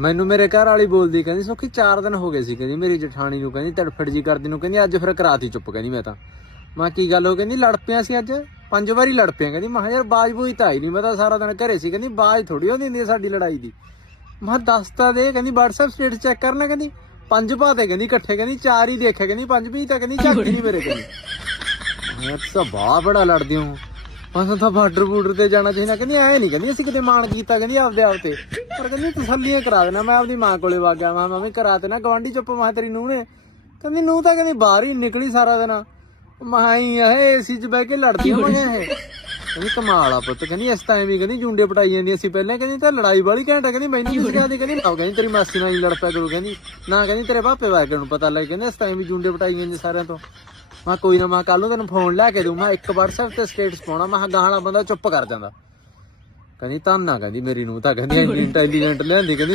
ਮੈਨੂੰ ਮੇਰੇ ਘਰ ਵਾਲੀ ਬੋਲਦੀ, ਕਹਿੰਦੀ, ਸੁਖੀ 4 ਦਿਨ ਹੋ ਗਏ ਸੀ, ਕਹਿੰਦੀ, ਮੇਰੀ ਜਠਾਣੀ ਨੂੰ, ਕਹਿੰਦੀ, ਤੜਫੜ ਜੀ ਕਰਦੀ ਨੂੰ, ਕਹਿੰਦੀ, ਅੱਜ ਫਿਰ ਕਰਾਤੀ ਚੁੱਪ, ਕਹਿੰਦੀ ਮੈਂ ਤਾਂ। ਮੈਂ ਕੀ ਗੱਲ ਹੋ ਕਹਿੰਦੀ, ਲੜ ਪਿਆ ਸੀ ਅੱਜ, ਪੰਜ ਵਾਰੀ ਲੜ ਪਿਆ, ਕਹਿੰਦੀ, ਮੈਂ ਕਿਹਾ, ਯਾਰ, ਬਾਜ ਬੂਈ ਤਾਂ ਆਈ ਨਹੀਂ ਮੈਂ ਤਾਂ ਸਾਰਾ ਦਿਨ ਘਰੇ ਸੀ, ਕਹਿੰਦੀ, ਬਾਜ ਥੋੜੀ ਹੁੰਦੀ ਹੁੰਦੀ ਸਾਡੀ ਲੜਾਈ ਦੀ। ਮੈਂ ਕਿਹਾ, ਦੱਸ ਤਾਂ ਦੇ, ਕਹਿੰਦੀ, WhatsApp ਸਟੇਟਸ ਚੈੱਕ ਕਰਨਾ, ਕਹਿੰਦੀ, ਪੰਜ ਪਾਤੇ ਕਹਿੰਦੀ, ਇਕੱਠੇ, ਕਹਿੰਦੀ, ਚਾਰ ਹੀ ਦੇਖਿਆ, ਕਹਿੰਦੀ, ਪੰਜ ਵੀ ਤਾਂ, ਕਹਿੰਦੀ ਝਾਕੀ ਨਹੀਂ ਮੇਰੇ ਕਹਿੰਦੀ ਮੈਂ ਤਾਂ ਬਾਹ ਬੜਾ ਲੜਦੀ ਹਾਂ। ਬਸ ਤਾਂ ਬਾਰਡਰ ਬੂਡਰ ਤੇ ਜਾਣਾ ਚਾਹੀਦਾ, ਕਹਿੰਦੀ, ਐ ਨਹੀਂ ਕਹਿੰਦੀ, ਅਸੀਂ ਕਿਤੇ ਮਾਣ ਕੀਤਾ, ਕਹਿੰਦੀ, ਆਪਦੇ ਆਪ ਤੇ। ਪਰ ਕਹਿੰਦੀ ਤਸੱਲੀਆਂ ਕਰਾ ਦੇਣਾ, ਮੈਂ ਆਪਣੀ ਮਾਂ ਕੋਲੇ ਵਗ ਗਿਆ, ਮੈਂ ਮੰਮੀ, ਕਰਾ ਦੇਣਾ ਨਾ ਗਵਾਂਢੀ ਚੁੱਪ, ਮਾਂ ਤੇਰੀ ਨੂੰਹ ਨੇ। ਕਹਿੰਦੀ, ਨੂੰਹ ਤਾਂ ਕਹਿੰਦੀ ਬਾਹਰ ਹੀ ਨਿਕਲੀ ਸਾਰਾ ਦਿਨ। ਮਾਂ ਹੀ ਇਹ ਏਸੀ 'ਚ ਬਹਿ ਕੇ ਲੜਦੀ ਮੈਂ ਇਹ। ਕਹਿੰਦੀ, ਕਮਾਲ ਆ ਪੁੱਤ। ਕਹਿੰਦੀ, ਇਸ ਟਾਈਮ ਹੀ ਕਹਿੰਦੀ, ਜੁੰਡੇ ਪਟਾਈ ਜਾਂਦੀ ਸੀ ਪਹਿਲਾਂ। ਕਹਿੰਦੀ, ਤਾਂ ਲੜਾਈ ਵਾਲੀ ਘੰਟਾ ਕਹਿੰਦੀ, ਮੈਨੂੰ ਨਹੀਂ ਸਿਖਾਉਂਦੀ ਕਹਿੰਦੀ, ਨਾ, ਕਹਿੰਦੀ, ਤੇਰੀ ਮਾਸੀ ਨਾਲ ਹੀ ਲੜ ਪਿਆ ਕਰੂ। ਕਹਿੰਦੀ, ਨਾ, ਕਹਿੰਦੀ, ਤੇਰੇ ਪਾਪੇ ਵਾਗਣ ਨੂੰ ਪਤਾ ਲੱਗ ਕਹਿੰਦੇ ਇਸ ਟਾਈਮ ਵੀ ਜੁੰਡੇ ਪਟਾਈ ਜਾਂਦੀ ਸਾਰਿਆਂ ਤੋਂ। ਮੈਂ ਕੋਈ ਨਾ, ਮੈਂ ਕੱਲ ਨੂੰ ਤੈਨੂੰ ਫੋਨ ਲੈ ਕੇ ਦੂੰ ਮੈਂ ਇੱਕ WhatsApp ਤੇ ਸਟੇਟਸ ਪਾਉਣਾ। ਮੈਂ ਕਿਹਾ, ਗਾਹਾਂ ਬੰਦਾ ਚੁੱਪ ਕਰ ਜਾਂਦਾ। ਕਹਿੰਦੀ ਤਾਂ ਨਾ ਕਹਿੰਦੀ ਮੇਰੀ ਨੂੰ ਤਾਂ ਕਹਿੰਦੀ ਇੰਟੈਲੀਜੈਂਟ ਲਿਆਂਦੀ ਕਹਿੰਦੀ